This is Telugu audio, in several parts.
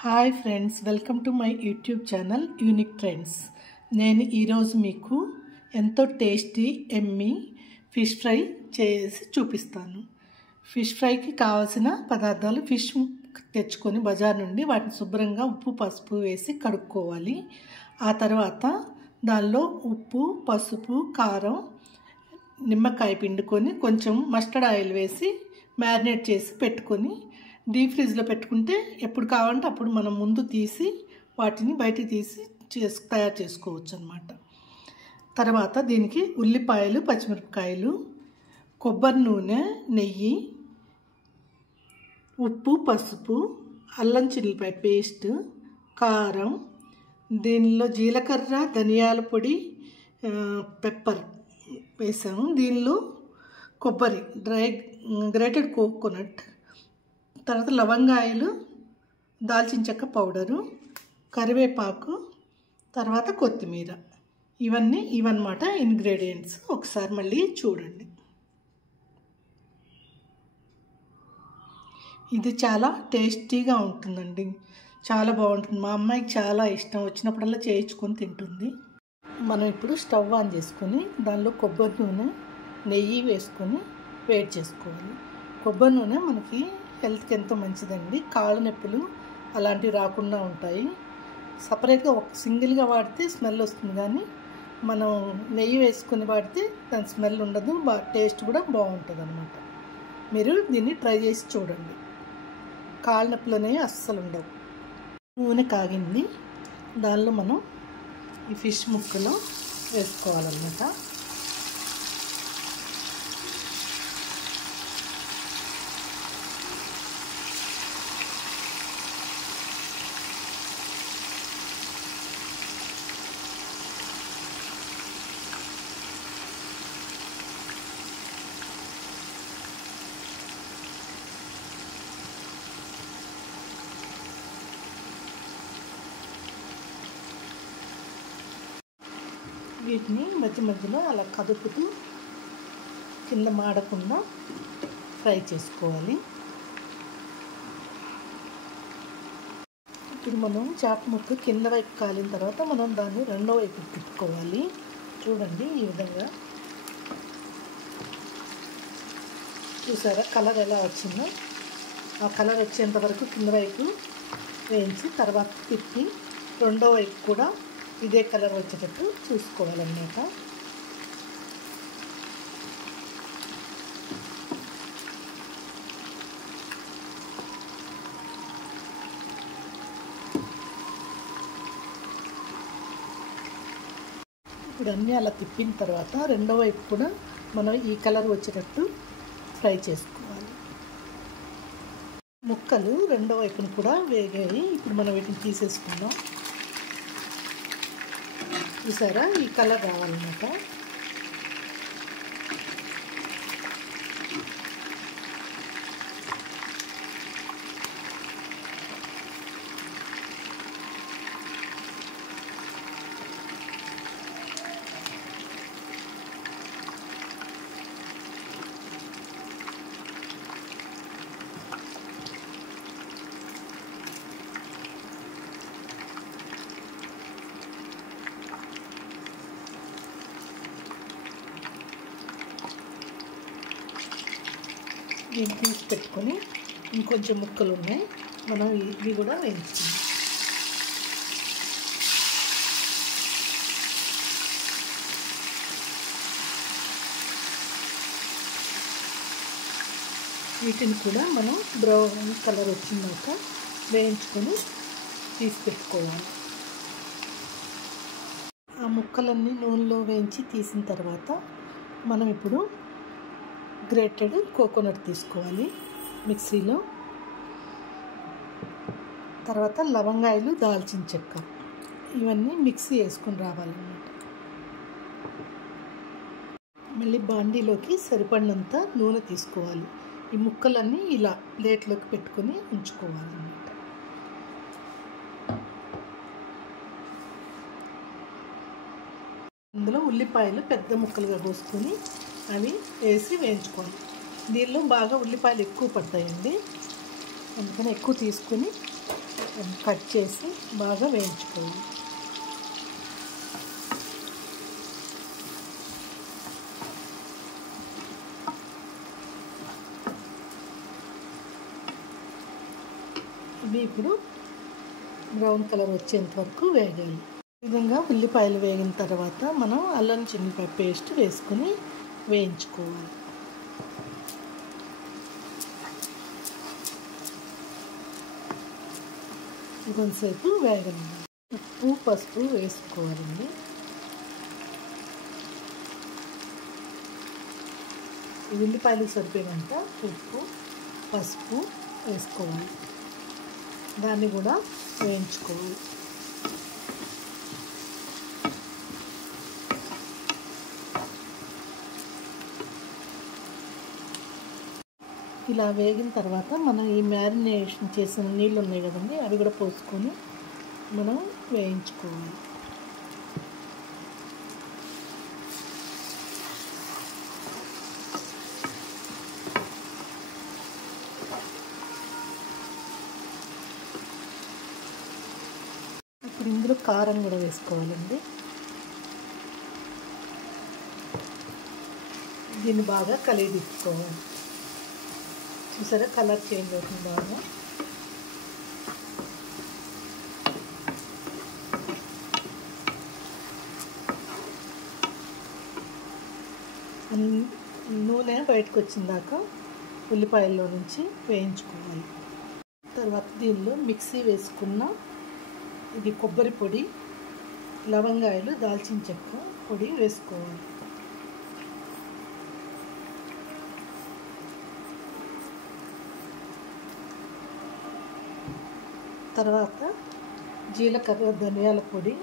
Hi friends, welcome to my YouTube channel unique trends. నేను ఈరోజు మీకు ఎంతో టేస్టీ ఎమ్మీ ఫిష్ ఫ్రై చేసి చూపిస్తాను. ఫిష్ ఫ్రైకి కావాల్సిన పదార్థాలు: ఫిష్ తెచ్చుకొని బజార్ నుండి వాటిని శుభ్రంగా ఉప్పు పసుపు వేసి కడుక్కోవాలి. ఆ తర్వాత దానిలో ఉప్పు పసుపు కారం నిమ్మకాయ పిండుకొని కొంచెం మస్టర్డ్ ఆయిల్ వేసి మ్యారినేట్ చేసి పెట్టుకొని డీప్ ఫ్రిడ్జ్లో పెట్టుకుంటే ఎప్పుడు కావాలంటే అప్పుడు మనం ముందు తీసి వాటిని బయటికి తీసి తయారు చేసుకోవచ్చు అన్నమాట. తర్వాత దీనికి ఉల్లిపాయలు పచ్చిమిరపకాయలు కొబ్బరి నూనె నెయ్యి ఉప్పు పసుపు అల్లం చిల్లిపాయ పేస్ట్ కారం, దీనిలో జీలకర్ర ధనియాల పొడి పెప్పర్ వేసాము. దీనిలో కొబ్బరి గ్రేటెడ్ కోకోనట్, తర్వాత లవంగాయలు దాల్చిన చెక్క పౌడరు కరివేపాకు తర్వాత కొత్తిమీర, ఇవన్నమాట ఇంగ్రీడియంట్స్. ఒకసారి మళ్ళీ చూడండి. ఇది చాలా టేస్టీగా ఉంటుందండి, చాలా బాగుంటుంది. మా అమ్మాయికి చాలా ఇష్టం, వచ్చినప్పుడల్లా చేయించుకొని తింటుంది. మనం ఇప్పుడు స్టవ్ ఆన్ చేసుకొని దానిలో కొబ్బరి నూనె నెయ్యి వేసుకొని వేడి చేసుకోవాలి. కొబ్బరి నూనె మనకి హెల్త్కి ఎంతో మంచిదండి. కాళ్ళ నొప్పులు అలాంటివి రాకుండా ఉంటాయి. సపరేట్గా సింగిల్గా వాడితే స్మెల్ వస్తుంది, కానీ మనం నెయ్యి వేసుకొని వాడితే దాని స్మెల్ ఉండదు, టేస్ట్ కూడా బాగుంటుంది అన్నమాట. మీరు దీన్ని ట్రై చేసి చూడండి, కాళ్ళ నొప్పులు అనేవి అస్సలు ఉండవు. నూనె కాగింది, దానిలో మనం ఈ ఫిష్ ముక్కలు వేసుకోవాలన్నమాట. వీటిని మధ్య మధ్యలో అలా కదుపుతూ కింద మాడకుండా ఫ్రై చేసుకోవాలి. ఇప్పుడు మనం చేప ముక్క కింద వైపు కాలిన తర్వాత మనం దాన్ని రెండో వైపు తిప్పుకోవాలి. చూడండి, ఈ విధంగా చూసారా కలర్ ఎలా వచ్చిందో? ఆ కలర్ వచ్చేంత వరకు కింద వైపు వేయించి తర్వాత తిప్పి రెండో వైపు కూడా ఇదే కలర్ వచ్చేటట్టు చూసుకోవాలన్నమాట. ఇప్పుడు అన్నీ అలా తిప్పిన తర్వాత రెండో వైపు కూడా మనం ఈ కలర్ వచ్చేటట్టు ఫ్రై చేసుకోవాలి. ముక్కలు రెండో వైపును కూడా వేగాయి. ఇప్పుడు మనం వీటిని తీసేసుకుందాం. చూసారా, ఈ కలర్ రావాలన్నమాట. దీన్ని తీసి పెట్టుకొని ఇంకొంచెం ముక్కలు ఉన్నాయి, మనం ఇవి కూడా వేయించుకుందాం. వీటిని కూడా మనం బ్రౌన్ కలర్ వచ్చినాక వేయించుకొని తీసి పెట్టుకోవాలి. ఆ ముక్కలన్నీ నూనెలో వేయించి తీసిన తర్వాత మనం ఇప్పుడు గ్రేటెడ్ కోకోనట్ తీసుకోవాలి మిక్సీలో. తర్వాత లవంగాయలు దాల్చిన చెక్క ఇవన్నీ మిక్సీ వేసుకొని రావాలన్నమాట. మళ్ళీ బాండీలోకి సరిపడినంత నూనె తీసుకోవాలి. ఈ ముక్కలన్నీ ఇలా ప్లేట్లోకి పెట్టుకొని ఉంచుకోవాలన్నమాట. అందులో ఉల్లిపాయలు పెద్ద ముక్కలుగా కోసుకొని అవి వేసి వేయించుకోవాలి. దీనిలో బాగా ఉల్లిపాయలు ఎక్కువ పడతాయండి, అందుకని ఎక్కువ తీసుకొని కట్ చేసి బాగా వేయించుకోవాలి. ఇవి ఇప్పుడు బ్రౌన్ కలర్ వచ్చేంత వరకు వేగాలి. ఈ విధంగా ఉల్లిపాయలు వేగిన తర్వాత మనం అల్లం చిన్నిపాయ పేస్ట్ వేసుకొని వేయించుకోవాలి. కొంతసేపు వేగనివ్వాలి. ఉప్పు పసుపు వేసుకోవాలండి. ఉల్లిపాయలు సరిపోయినంత ఉప్పు పసుపు వేసుకోవాలి. దాన్ని కూడా వేయించుకోవాలి. ఇలా వేగిన తర్వాత మనం ఈ మ్యారినేషన్ చేసిన నీళ్ళు ఉన్నాయి కదండి, అవి కూడా పోసుకొని మనం వేయించుకోవాలి. ఇప్పుడు ఇందులో కారం కూడా వేసుకోవాలండి. దీన్ని బాగా కలిగిపుకోవాలి. చూసారా కలర్ చేంజ్ అవుతుంది బాగా. నూనె బయటకు వచ్చిందాక ఉల్లిపాయల్లో నుంచి వేయించుకోవాలి. తర్వాత దీనిలో మిక్సీ వేసుకున్న ఇది కొబ్బరి పొడి, లవంగాయలు, దాల్చిన చెక్క పొడి వేసుకోవాలి. తర్వాత జీలకర్ర, ధనియాల పొడి,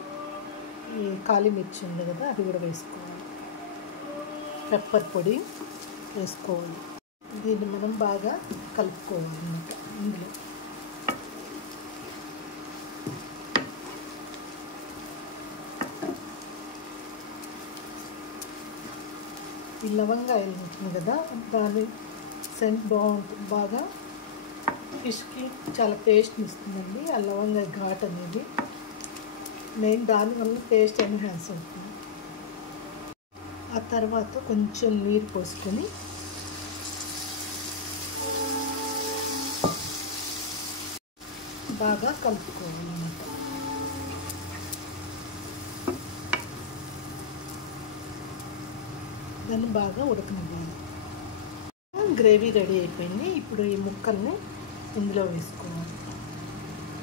ఈ కాలిమిర్చి ఉంది కదా అది కూడా వేసుకోవాలి. పెప్పర్ పొడి వేసుకోవాలి. దీన్ని మనం బాగా కలుపుకోవాలి అన్నమాట. ఇందులో ఈ లవంగాయలు ఉంటుంది కదా దాని సెంట్ బాగుంటుంది. బాగా ఫిష్కి చాలా టేస్ట్ని ఇస్తుందండి ఆ లవంగాయ ఘాట్ అనేది. మెయిన్ దానివల్ల టేస్ట్ ఎన్హాన్స్ అవుతుంది. ఆ తర్వాత కొంచెం నీరు పోసుకొని బాగా కలుపుకోవాలన్నమాట. దాన్ని బాగా ఉడకనివ్వాలి. గ్రేవీ రెడీ అయిపోయింది. ఇప్పుడు ఈ ముక్కల్ని ఇందులో వేసుకోవాలి.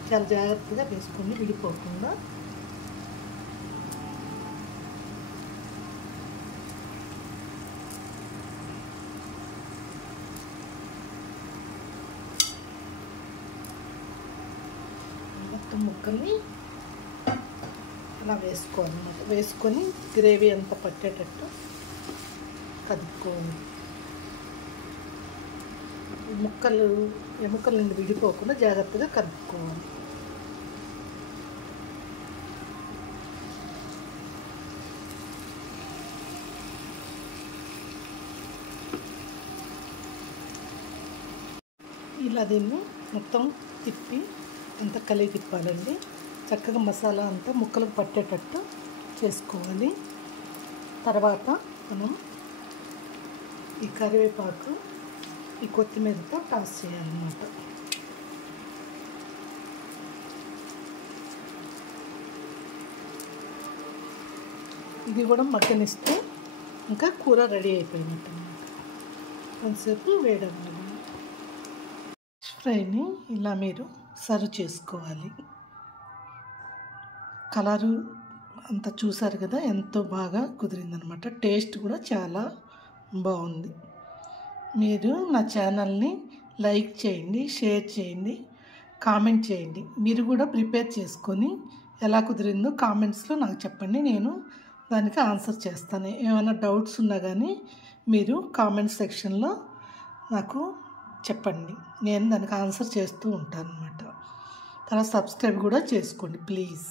చాలా జాగ్రత్తగా వేసుకొని విడిపోకుండా. మొత్తం ముక్కల్ని అలా వేసుకోవాలన్నమాట. వేసుకొని గ్రేవీ అంతా పట్టేటట్టు కదుపుకోవాలి. ఎముకల నుండి విడిపోకుండా జాగ్రత్తగా కలుపుకోవాలి. ఇలా దీన్ని మొత్తం తిప్పి అంతా కలిగి తిప్పాలండి. చక్కగా మసాలా అంతా ముక్కలకు పట్టేటట్టు చేసుకోవాలి. తర్వాత మనం ఈ కరివేపాకు, ఈ కొత్తిమీరతో టాస్ చేయాలన్నమాట. ఇది కూడా మగ్గనిస్తే ఇంకా కూర రెడీ అయిపోయినట్టు అన్నమాట. కొంతసేపు వేడవ్వాలి. ఫిష్ ఫ్రైని ఇలా మీరు సర్వ్ చేసుకోవాలి. కలరు అంతా చూసారు కదా ఎంతో బాగా కుదిరిందనమాట. టేస్ట్ కూడా చాలా బాగుంది. మీరు నా ఛానల్ని లైక్ చేయండి, షేర్ చేయండి, కామెంట్ చేయండి. మీరు కూడా ప్రిపేర్ చేసుకొని ఎలా కుదిరిందో కామెంట్స్లో నాకు చెప్పండి. నేను దానికి ఆన్సర్ చేస్తాను. ఏమైనా డౌట్స్ ఉన్నా కానీ మీరు కామెంట్ సెక్షన్లో నాకు చెప్పండి. నేను దానికి ఆన్సర్ చేస్తూ ఉంటాను అన్నమాట. తర్వాత సబ్స్క్రైబ్ కూడా చేసుకోండి ప్లీజ్.